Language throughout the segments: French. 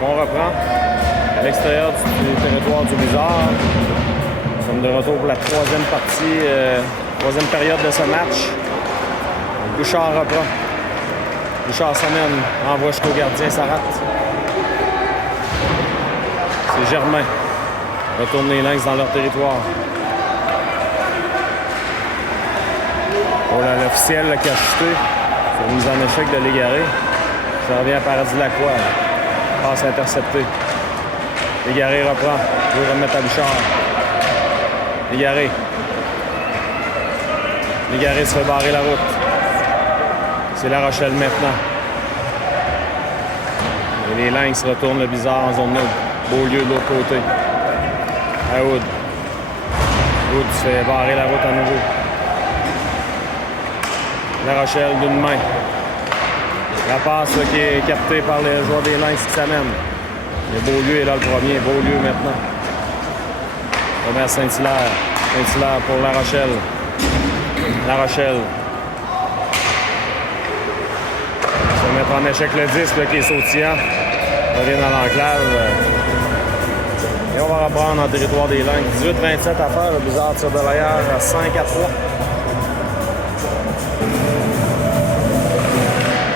On reprend à l'extérieur du territoire du Blizzard. Nous sommes de retour pour la troisième partie, troisième période de ce match. Bouchard reprend. Bouchard s'amène, envoie jusqu'au gardien, ça rate. C'est Germain. Retourne les Lynx dans leur territoire. Oh là, l'officiel qui a chuté. C'est une mise en échec de Légaré. Ça revient à Paradis-Lacroix. Passe interceptée. Légaré reprend. Il veut remettre à Bouchard. Légaré. Légaré se fait barrer la route. C'est La Rochelle maintenant. Et les Lynx retournent le Blizzard en zone neutre. Beaulieu de l'autre côté. À Wood. Wood se fait barrer la route à nouveau. La Rochelle d'une main. La passe là, qui est captée par les joueurs des Lynx qui s'amènent. Et Beaulieu est là le premier. Beaulieu maintenant. Première Saint-Hilaire. Saint-Hilaire pour La Rochelle. La Rochelle. Se mettre en échec le 10 là, qui est sautillant. Revient dans l'enclave. Et on va reprendre en territoire des Lynx. 18-27 à faire. Le Blizzard tire de l'arrière à 5-3.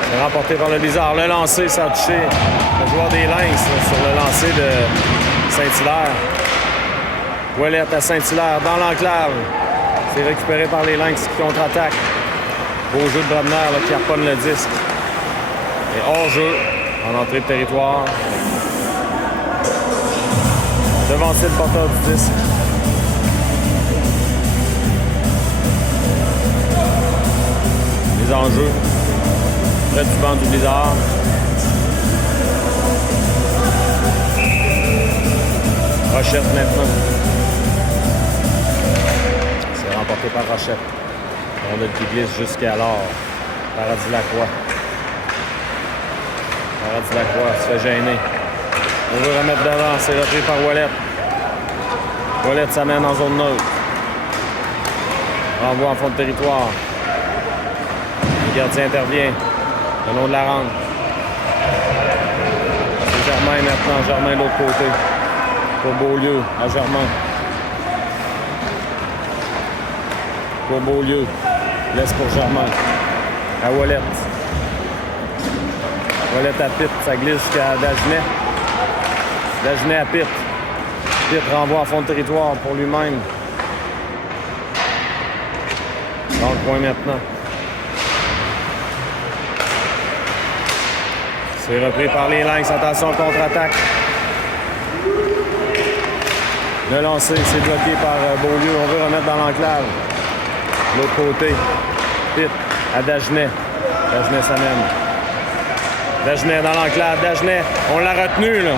C'est remporté par le Blizzard. Le lancer, ça a touché le joueur des Lynx sur le lancer de Saint-Hilaire. Ouellette à Saint-Hilaire dans l'enclave. C'est récupéré par les Lynx qui contre-attaquent. Beau jeu de Brodner là, qui harponne le disque. Et hors-jeu en entrée de territoire. Devancer le porteur du disque. Les enjeux. Près du banc du Blizzard. Rochette maintenant. C'est remporté par Rochette. On a le qui glisse jusqu'alors. Paradis-Lacroix. Paradis-Lacroix se fait gêner. On veut remettre devant. C'est repris par Ouellette. Ouellette s'amène en zone neutre. Renvoi en fond de territoire. Le gardien intervient. Le long de la rampe. C'est Germain maintenant. Germain de l'autre côté. Pour Beaulieu. À Germain. Pour Beaulieu. Laisse pour Germain. À Ouellette. Ouellette à Pitt. Ça glisse jusqu'à Dagenet. Dagenet à Pitt. Pitt renvoie en fond de territoire pour lui-même. Dans le coin maintenant. C'est repris par les Lynx. Attention, contre-attaque. Le lancer, c'est bloqué par Beaulieu. On veut remettre dans l'enclave. L'autre côté. Pitt à Dagenet. Dagenet s'amène. Dagenet dans l'enclave. Dagenet, on l'a retenu, là.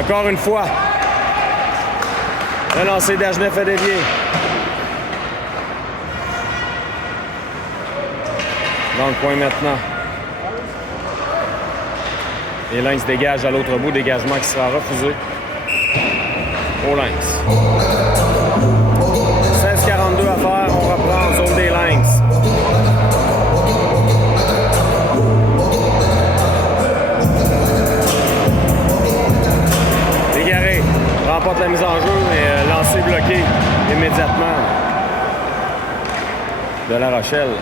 Encore une fois. Le lancer, Dagenet fait dévier. Dans le coin maintenant. Les Lynx dégagent à l'autre bout. Dégagement qui sera refusé. Aux Lynx. 16-42 à faire. On reprend en zone des Lynx. Légaré remporte la mise en jeu, mais lancé bloqué immédiatement de La Rochelle.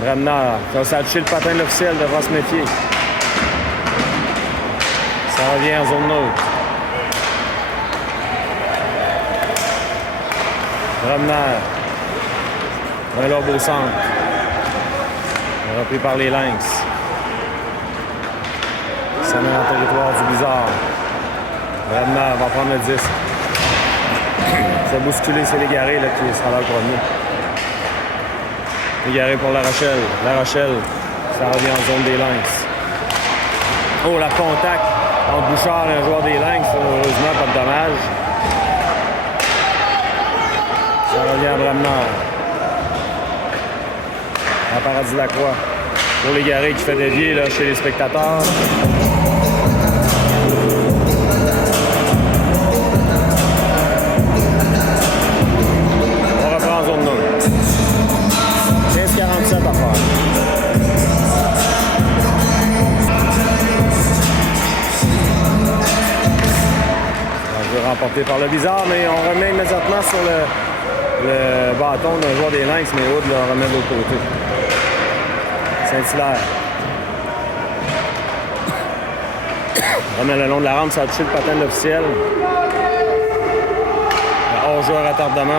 Brodner, ça a touché le patin de l'officiel, devra se méfier. Ça revient en zone neutre. Brodner. Un lobe au centre. Repris par les Lynx. Ça met en territoire du Blizzard. Brodner va prendre le disque. Ça va bousculer, c'est Légaré là, qui sera là le premier. Légaré pour La Rochelle. La Rochelle, ça revient en zone des Lynx. Oh, la contact entre Bouchard et un joueur des Lynx. Heureusement, pas de dommage. Ça revient à Brodner. À Paradis-Lacroix. Pour Légaré qui fait dévier là, chez les spectateurs. On reprend en zone neutre. 15-47 à faire. intercepté par le Bizarre, mais on remet immédiatement sur le bâton d'un joueur des Lynx, mais Hood le remet de l'autre côté. Saint-Hilaire. Remet le long de la rampe, ça a touché le patin de l'officiel. Hors-jeu à retardement.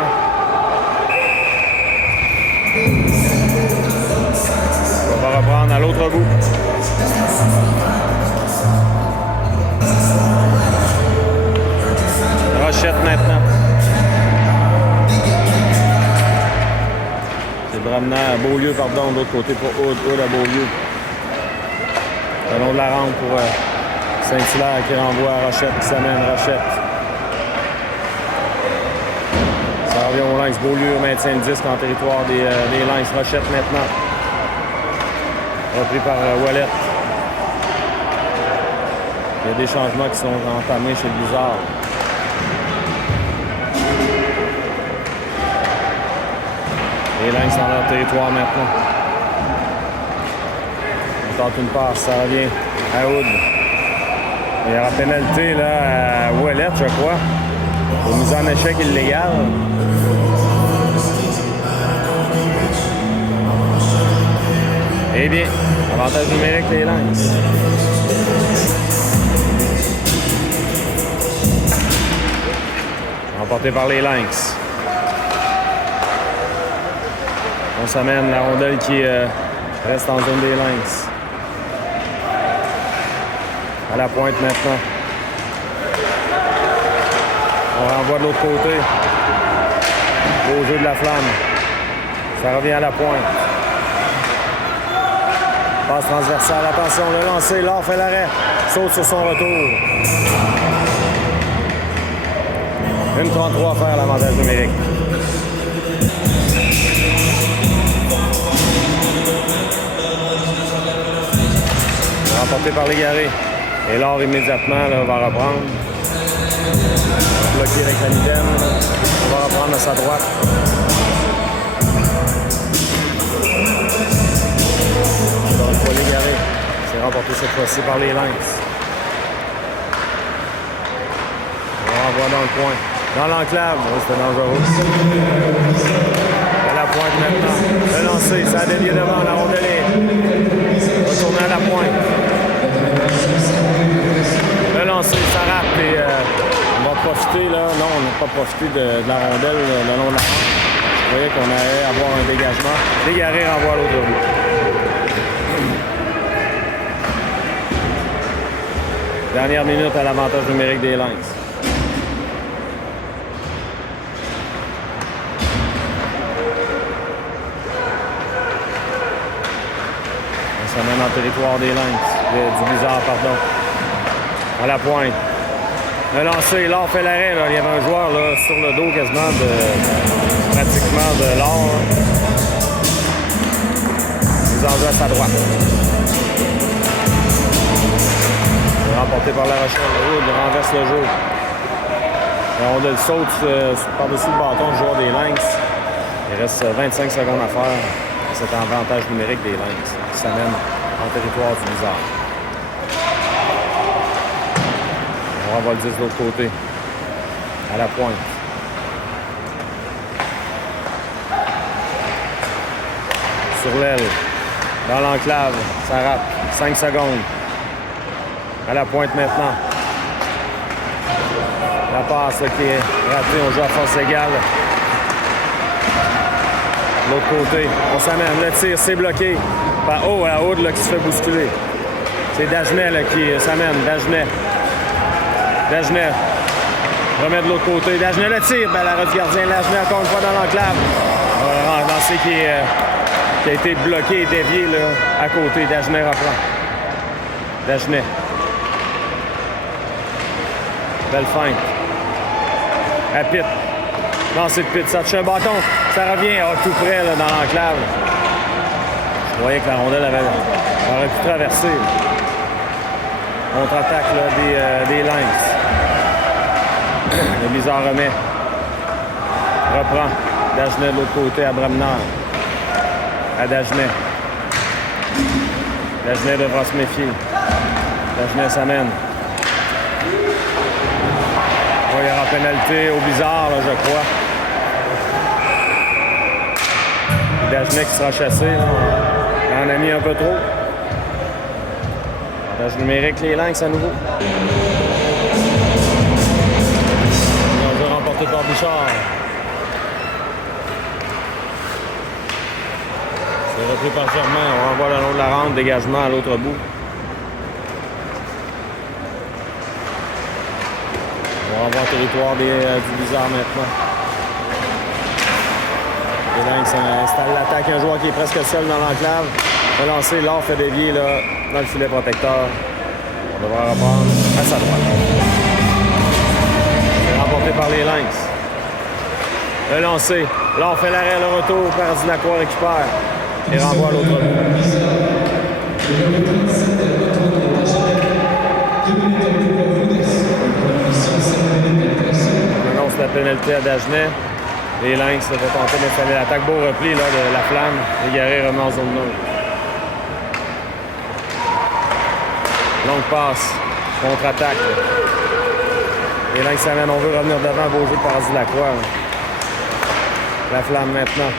On va reprendre à l'autre bout. Rochette maintenant. C'est Bramner à Beaulieu, pardon, de l'autre côté pour Hood à Beaulieu. Le long de la rampe pour Saint-Hilaire qui renvoie à Rochette, qui s'amène Rochette. Ça revient au Lynx. Beaulieu maintient le disque en territoire des Lynx. Rochette maintenant. Repris par Ouellet. Il y a des changements qui sont entamés chez le Blizzard. Les Lynx dans leur territoire maintenant. On tente une passe, ça revient à Hood. Il y aura pénalité là, à Ouellet, je crois. Pour mise en échec illégale. Eh bien, avantage numérique des Lynx. Remporté par les Lynx. On s'amène la rondelle qui reste en zone des Lynx. À la pointe maintenant. On renvoie de l'autre côté. Au jeu de la flamme. Ça revient à la pointe. Passe transversale. Attention, le lancer. Laure fait l'arrêt. Saute sur son retour. 1,33 à faire l'avantage numérique. Remporté par Légaré. Et Laure immédiatement là, va reprendre. Bloqué avec la mitaine. On va reprendre à sa droite. Donc pas Légaré. C'est remporté cette fois-ci par les Lynx. On renvoie dans le coin. Dans l'enclave. Oh, c'était dangereux. À la pointe maintenant. Le lancer. Ça a dévié devant la rondelle. Retourner à la pointe. Le lancer, ça rate et on va profiter là. Non, on n'a pas profité de la rondelle le long de la rampe. Vous voyez qu'on allait avoir un dégagement. Légaré renvoie à l'autre bout. Dernière minute à l'avantage numérique des Lynx. On s'amène en territoire des Lynx. Du Blizzard, pardon. À la pointe. Le lancer, Laure fait l'arrêt. Il y avait un joueur là, sur le dos quasiment pratiquement de Laure. Blizzard à sa droite. Remporté par La Rochelle. Il renverse le jeu. La rondelle saute par-dessus le bâton du joueur des Lynx. Il reste 25 secondes à faire. C'est un avantage numérique des Lynx qui s'amène en territoire du Blizzard. On renvoie le 10 de l'autre côté. À la pointe. Sur l'aile. Dans l'enclave. Ça rate. 5 secondes. À la pointe maintenant. La passe là, qui est ratée. On joue à force égale. De l'autre côté. On s'amène. Le tir, c'est bloqué. Par à Hood là, qui se fait bousculer. C'est Dagenet là, qui s'amène. Dagenet remet de l'autre côté. Dagenet le tire. Ben, la du gardien. Dagenet encore une fois dans l'enclave. Un lancer qui a été bloqué et dévié là, à côté. Dagenet reprend. Dagenet. Belle feinte. À Pitt. Lancer de Pitt. Ça touche un bâton. Ça revient tout près là, dans l'enclave. Je voyais que la rondelle aurait pu traverser. Contre-attaque là, des Lynx. Le Blizzard remet. Reprend. Dagenet de l'autre côté à Bramner. À Dagenet. Dagenet devra se méfier. Dagenet s'amène. il y aura pénalité au Blizzard, là, je crois. Dagenet qui sera chassé. Là. Il en a mis un peu trop. Avantage numérique, les Lynx à nouveau. On va remporté par Bouchard. C'est repris par Germain. On renvoie le long de la rampe, dégagement à l'autre bout. On renvoie le territoire du Blizzard maintenant. Les Lynx installent l'attaque. Un joueur qui est presque seul dans l'enclave. Relancé, l'or fait dévier là, dans le filet protecteur. On devra reprendre à sa droite. C'est remporté par les Lynx. Le lancer. L'or fait l'arrêt, le retour. Paradis Lacroix récupère. Et renvoie à l'autre bout. On annonce la pénalité à Dagenet. Les Lynx vont tenter d'installer l'attaque. Beau repli là, de la flamme. Légaré remet en zone neutre. Longue passe. Contre-attaque. Les Lynx s'amènent. On veut revenir devant. Beau jeu par Lacroix. La flamme maintenant.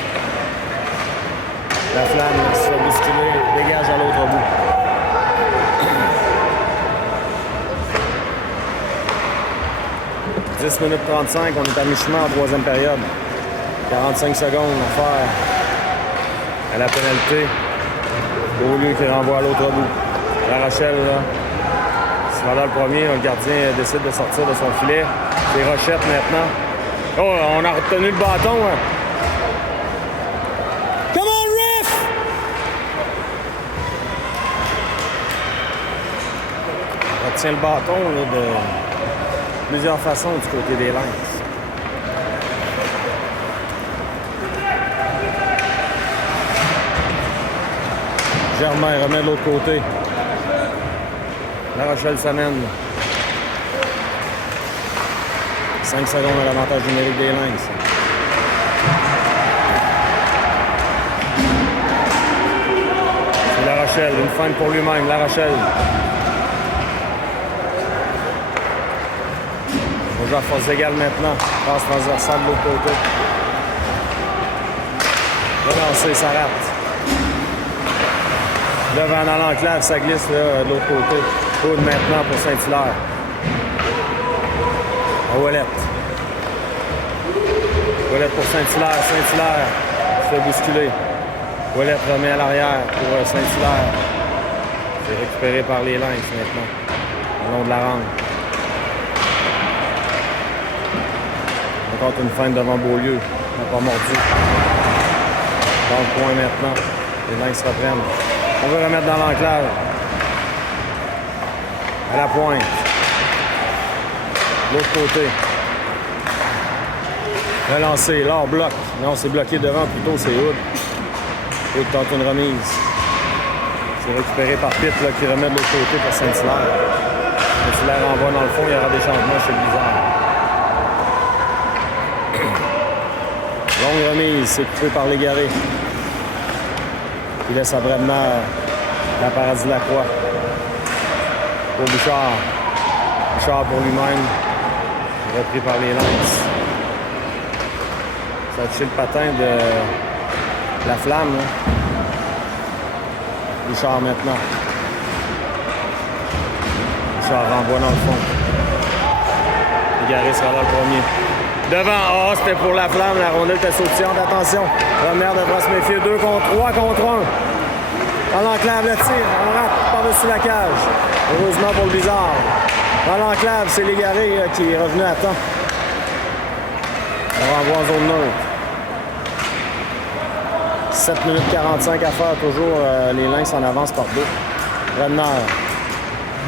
La flamme qui se fait bousculer. Dégage à l'autre bout. « 10 minutes 35, on est à mi-chemin en troisième période. 45 secondes à faire à la pénalité. Beaulieu qui renvoie à l'autre bout. La Rochelle, là, sera là le premier. Le gardien décide de sortir de son filet. C'est Rochette maintenant. Oh, on a retenu le bâton. Hein. Come on, ref! On retient le bâton là, de plusieurs façons du côté des Lynx. Germain remet de l'autre côté. La Rochelle s'amène. 5 secondes à l'avantage numérique des Lynx. C'est La Rochelle, une feinte pour lui-même. La Rochelle. On joue à force égale maintenant. Passe transversale de l'autre côté. Relancé, ça rate. Devant dans l'enclave, ça glisse là, de l'autre côté. Coude maintenant pour Saint-Hilaire. À Ouellette. Ouellette pour Saint-Hilaire. Saint-Hilaire se fait bousculer. Ouellette remet à l'arrière pour Saint-Hilaire. C'est récupéré par les Lynx maintenant. Au long de la rampe. Encore une feinte devant Beaulieu. On n'a pas mordu. Dans le point maintenant. Les Lynx reprennent. On veut remettre dans l'enclave. À la pointe. L'autre côté. Relancé. L'or bloque. Non, c'est bloqué devant. Plutôt, c'est Hood. Hood tente une remise. C'est récupéré par Pitt là, qui remet de l'autre côté pour Saint-Hilaire. Saint-Hilaire renvoie dans le fond. Il y aura des changements chez le Blizzard. Longue remise. C'est coupé par Légaré. Il laisse à Bredner la Paradis Lacroix. Pour Bouchard. Bouchard pour lui-même. Repris par les Lynx. Ça a touché le patin de la flamme. Là. Bouchard maintenant. Bouchard renvoie dans le fond. Légaré sera là le premier. Devant, c'était pour la flamme, la rondelle était sautillante. Attention, Romère devra se méfier. 2 contre 3 contre 1. Dans l'enclave, le tir, on rate par-dessus la cage. Heureusement pour le Blizzard. Dans l'enclave, c'est Légaré qui est revenu à temps. On renvoie en zone neutre. 7 minutes 45 à faire, toujours les Lynx en avance par 2. Redner.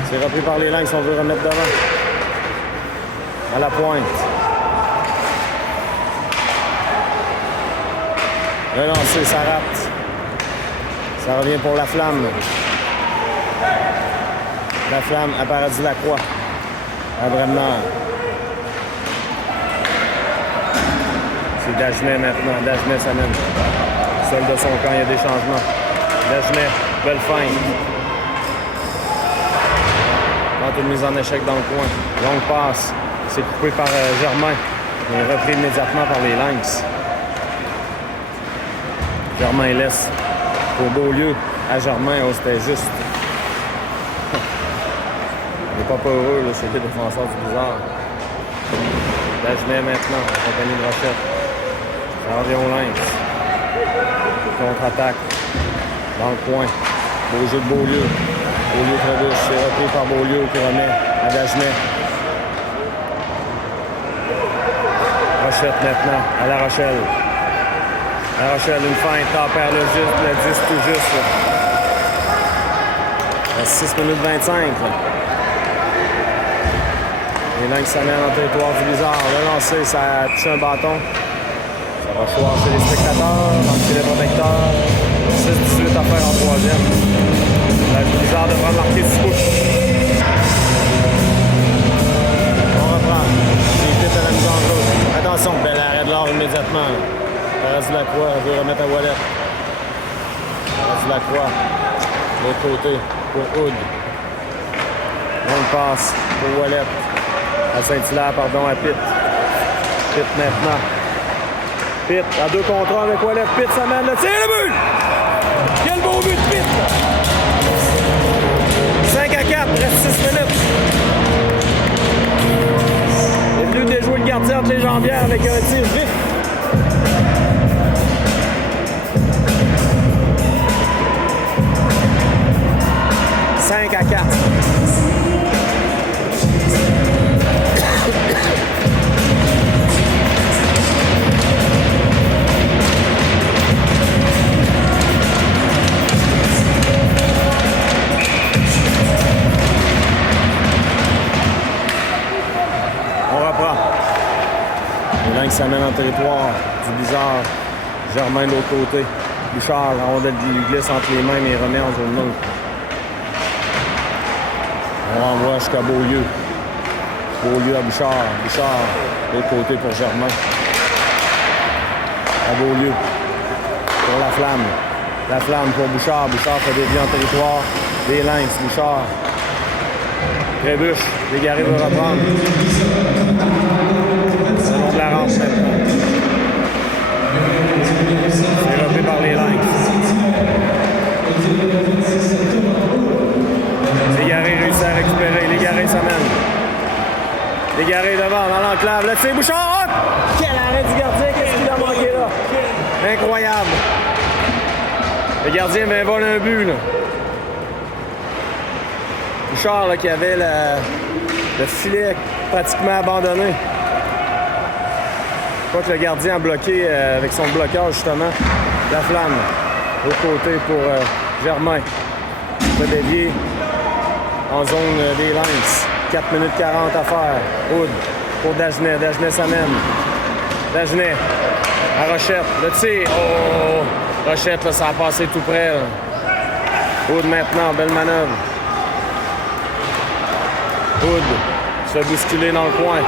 C'est repris par les Lynx, on veut remettre devant. À la pointe. Relancé, ça rate. Ça revient pour la flamme. La flamme à Paradis Lacroix. À Bredner. C'est Dagenet maintenant. Dagenet s'amène. Seul de son camp, il y a des changements. Dagenet, belle feinte. Tente une mise en échec dans le coin. Longue passe. C'est coupé par Germain. Il est repris immédiatement par les Lynx. Germain laisse pour Beaulieu à Germain. Oh, c'était juste. Il n'est pas heureux, là, c'est le défenseur du Blizzard. Dagenet maintenant, en compagnie de Rochette. Ça revient au Lynx. Contre-attaque. Dans le coin. Beau jeu de Beaulieu. Beaulieu trébuche. C'est repris par Beaulieu qui remet à Dagenet. Rochette maintenant, à La Rochelle. La Rochelle, une feinte, perd le 10 tout juste. À 6 minutes 25. Là. Les Lynx s'amènent en territoire du Blizzard. Le lancer, ça a touché un bâton. Ça va choir chez les spectateurs, manquer les protecteurs. 6-18 à faire en troisième. Le Blizzard devra marquer du coup. On reprend. Les titres à la mise en jeu. Attention, bel arrêt de l'or immédiatement. Reste la croix, veut remettre à Wallet. Reste la croix. De l'autre côté, pour Hood. Longue passe pour Wallet. À Saint-Hilaire, pardon, à Pitt. Pitt maintenant. Pitt, à 2 contre 1 avec Wallet. Pitt s'amène le tir, le but! Quel beau but de Pitt! 5 à 4, reste 6 minutes. Il est venu déjouer le gardien entre les jambières avec un tir vif. « 5 à 4. On reprend. Les Lynx s'amènent en territoire du Blizzard. Germain de l'autre côté. Bouchard, la rondelle lui glisse entre les mains mais il remet en zone neutre. On renvoie jusqu'à Beaulieu. Beaulieu à Bouchard. Bouchard, de l'autre côté pour Germain. À Beaulieu. Pour La Flamme. La Flamme pour Bouchard. Bouchard fait dévier en territoire. Les Lynx. Bouchard. Trébuche. Légaré veut reprendre. Le long de la rampe maintenant. C'est repris par les Lynx. Légaré réussit à récupérer. Légaré s'amène. Légaré devant, dans l'enclave. Là, c'est Bouchard! Oh! Quel arrêt du gardien! Qu'est-ce qu'il a manqué là? Incroyable! Le gardien vient voler un but, là. Bouchard, là, qui avait le filet pratiquement abandonné. Je crois que le gardien a bloqué avec son blocage, justement. La Flamme. De l'autre côté pour Germain. Le dévier en zone des Lynx. 4 minutes 40 à faire. Hood pour Dagenet. Dagenet s'amène. Dagenet à Rochette. Le tir. Oh! Rochette, là, ça a passé tout près. Là. Hood maintenant. Belle manœuvre. Hood se fait bousculer dans le coin.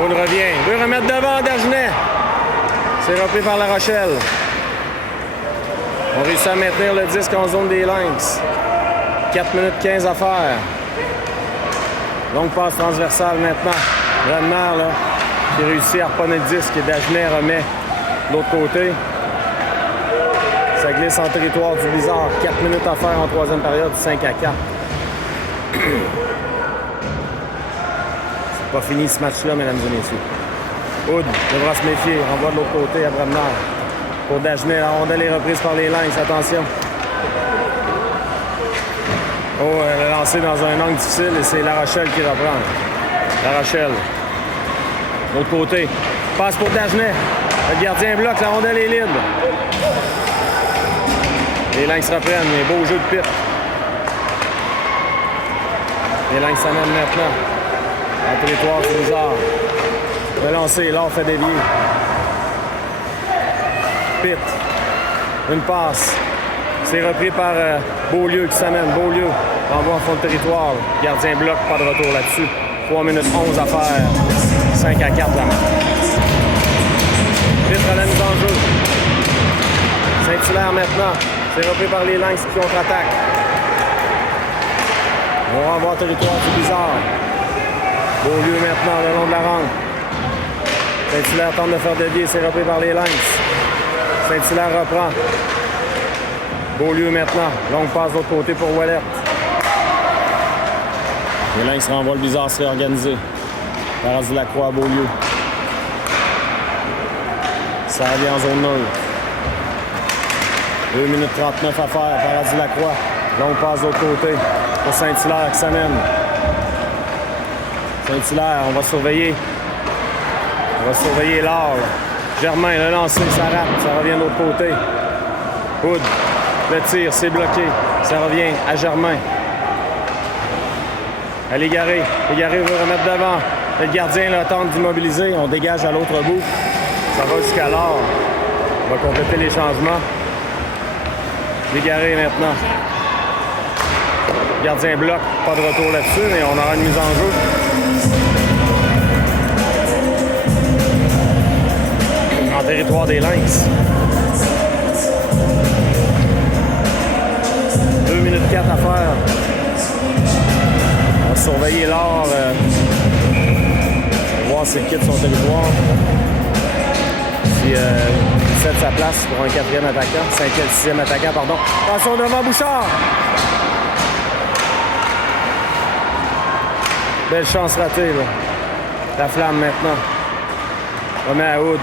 Hood revient. Veut remettre devant Dagenet. C'est repris par La Rochelle. On réussit à maintenir le disque en zone des Lynx. 4 minutes 15 à faire. Longue passe transversale maintenant. Renard, là, qui réussit à reprendre le disque et Dagenet remet de l'autre côté. Ça glisse en territoire du Blizzard. 4 minutes à faire en troisième période, 5 à 4. C'est pas fini ce match-là, mesdames et messieurs. Hood devra se méfier. Renvoie de l'autre côté à Bramnard. Pour Dagenet, la rondelle est reprise par les Lynx. Attention. Oh, elle a lancé dans un angle difficile et c'est La Rochelle qui reprend. La Rochelle. De l'autre côté. Passe pour Dagenet. Le gardien bloque, la rondelle est libre. Les Lynx reprennent, mais beau jeu de Pitt. Les Lynx s'amènent maintenant. En territoire du Blizzard. Le lancer, l'or fait dévier. Pitt. Une passe. C'est repris par Beaulieu qui s'amène. Beaulieu envoie en fond de territoire. Gardien bloque, pas de retour là-dessus. 3 minutes 11 à faire. 5 à 4 la main. Pitt à la mise en jeu. Saint-Hilaire maintenant. C'est repris par les Lynx qui contre-attaquent. On renvoie en territoire du Blizzard. Beaulieu maintenant le long de la rampe. Saint-Hilaire tente de faire dévier, c'est repris par les Lynx. Saint-Hilaire reprend. Beaulieu maintenant. Longue passe de l'autre côté pour Ouellette. Les Lynx renvoient le bizarre, se réorganiser. Paradis-Lacroix à Beaulieu. Ça revient en zone neutre. 2 minutes 39 à faire. Paradis-Lacroix. Longue passe de l'autre côté pour Saint-Hilaire qui s'amène. Saint-Hilaire, on va surveiller. On va surveiller l'or. Germain, le lancer, ça rate. Ça revient de l'autre côté. Hood, le tir, c'est bloqué. Ça revient à Germain. À Légaré. Légaré veut remettre devant. Le gardien là, tente d'immobiliser. On dégage à l'autre bout. Ça va jusqu'à l'or. On va compléter les changements. Légaré maintenant. Le gardien bloque. Pas de retour là-dessus, mais on aura une mise en jeu. En territoire des Lynx. 2 minutes 4 à faire. On va surveiller l'or. Voir s'il quitte son territoire. Si cède sa place pour un 4e attaquant. 5e, 6e attaquant, pardon. Attention devant Bouchard. Belle chance ratée, là. La flamme maintenant. On met à Hood.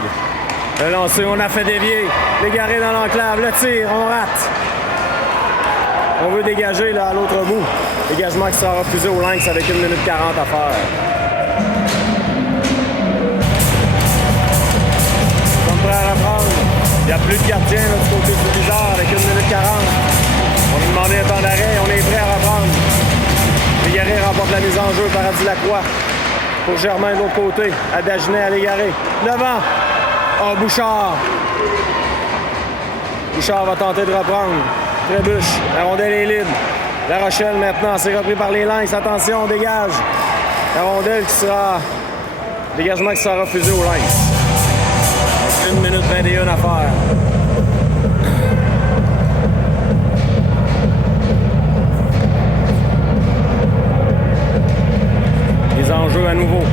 Le lancer, on a fait dévier. Légaré dans l'enclave. Le tir, on rate. On veut dégager là, à l'autre bout. Dégagement qui sera refusé au Lynx avec 1 minute 40 à faire. Comme prêt à reprendre. Il n'y a plus de gardien là, du côté du bizarre avec 1 minute 40. On lui demandait un temps d'arrêt. On est prêt à reprendre. Légaré remporte la mise en jeu. Paradis-Lacroix. Pour Germain de l'autre côté. À Dagenet, à Légaré. Devant. Oh, Bouchard. Bouchard va tenter de reprendre. Trébuche. La rondelle est libre. La Rochelle maintenant. C'est repris par les Lynx. Attention, on dégage. La rondelle qui sera... Dégagement qui sera refusé aux Lynx. 1 minute 21 à faire. Les enjeux à nouveau.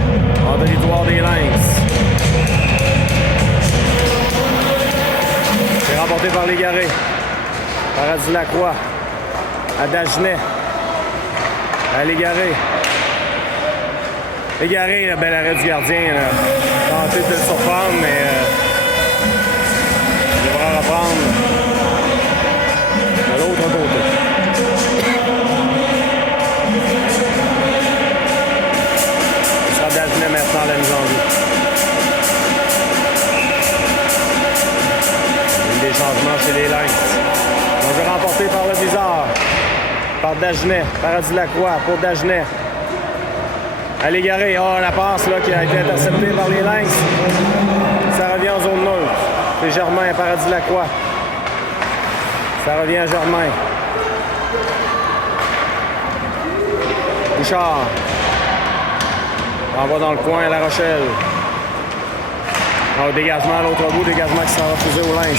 En territoire des Lynx. C'est remporté par Légaré. Paradis-Lacroix. À Dagenet. À Légaré. Légaré, le bel arrêt du gardien. Tenter de le surprendre, mais il devra reprendre de l'autre côté. Ce sera Dagenet maintenant la mise en jeu. Des changements chez les Lynx. On va remporter par le bizarre. Par Dagenet. Paradis-Lacroix pour Dagenet. À Légaré. Oh, la passe là, qui a été interceptée par les Lynx. Ça revient en zone neutre. C'est Germain à Paradis-Lacroix. Ça revient à Germain. Bouchard. Envoie dans le coin à La Rochelle. Alors, dégagement à l'autre bout, dégagement qui sera refusé aux Lynx.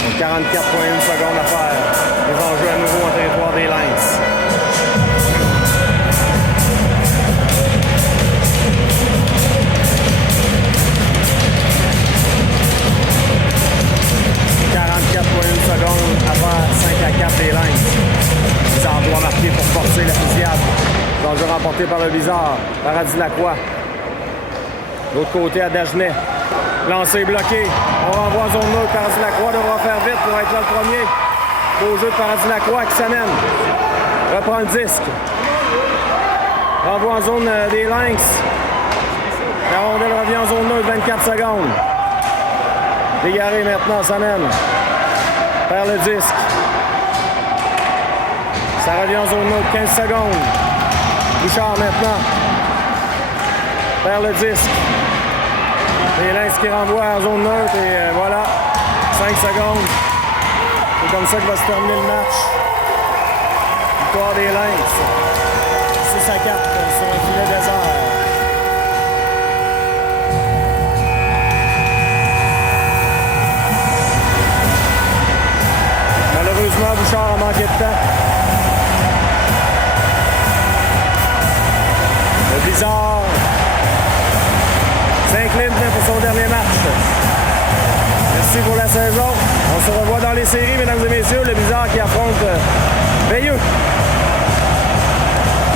Donc 44,1 secondes à faire. Les enjeux à nouveau en territoire des Lynx. Secondes à faire 5 à 4 des Lynx. Bizarre doit marquer pour forcer la fusillade. Enjeu remporté par le Bizarre. Paradis-Lacroix. L'autre côté à Dagenet. Lancé bloqué. On renvoie en zone neutre. Paradis-Lacroix devra faire vite pour être là le premier. Beau jeu de Paradis-Lacroix qui s'amène. Reprend le disque. Renvoie en zone des Lynx. La rondelle revient en zone neutre, 24 secondes. Légaré maintenant s'amène. Perd le disque. Ça revient en zone neutre, 15 secondes. Bouchard maintenant. Perd le disque. Les Lynx qui renvoient en zone neutre et voilà. 5 secondes. C'est comme ça que va se terminer le match. Victoire des Lynx. 6 à 4 sur un filet désert. Malheureusement, Bouchard a manqué de temps. Le Bizarre Clint pour son dernier match. Merci pour la saison. On se revoit dans les séries, mesdames et messieurs. Le Blizzard qui affronte Veilleux.